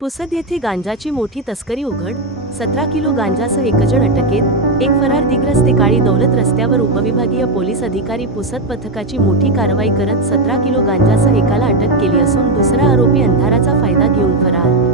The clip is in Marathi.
पुसद येथे गांजाची मोठी तस्करी उघड, 17 किलो गांजासह एकजण अटकेत, एक फरार दिग्रस्ते काळी दौलत रस्त्यावर उपविभागीय पोलीस अधिकारी पुसद पथकाची मोठी कारवाई करत 17 किलो गांजासह एकाला अटक केली असून दुसरा आरोपी अंधाराचा फायदा घेऊन फरार.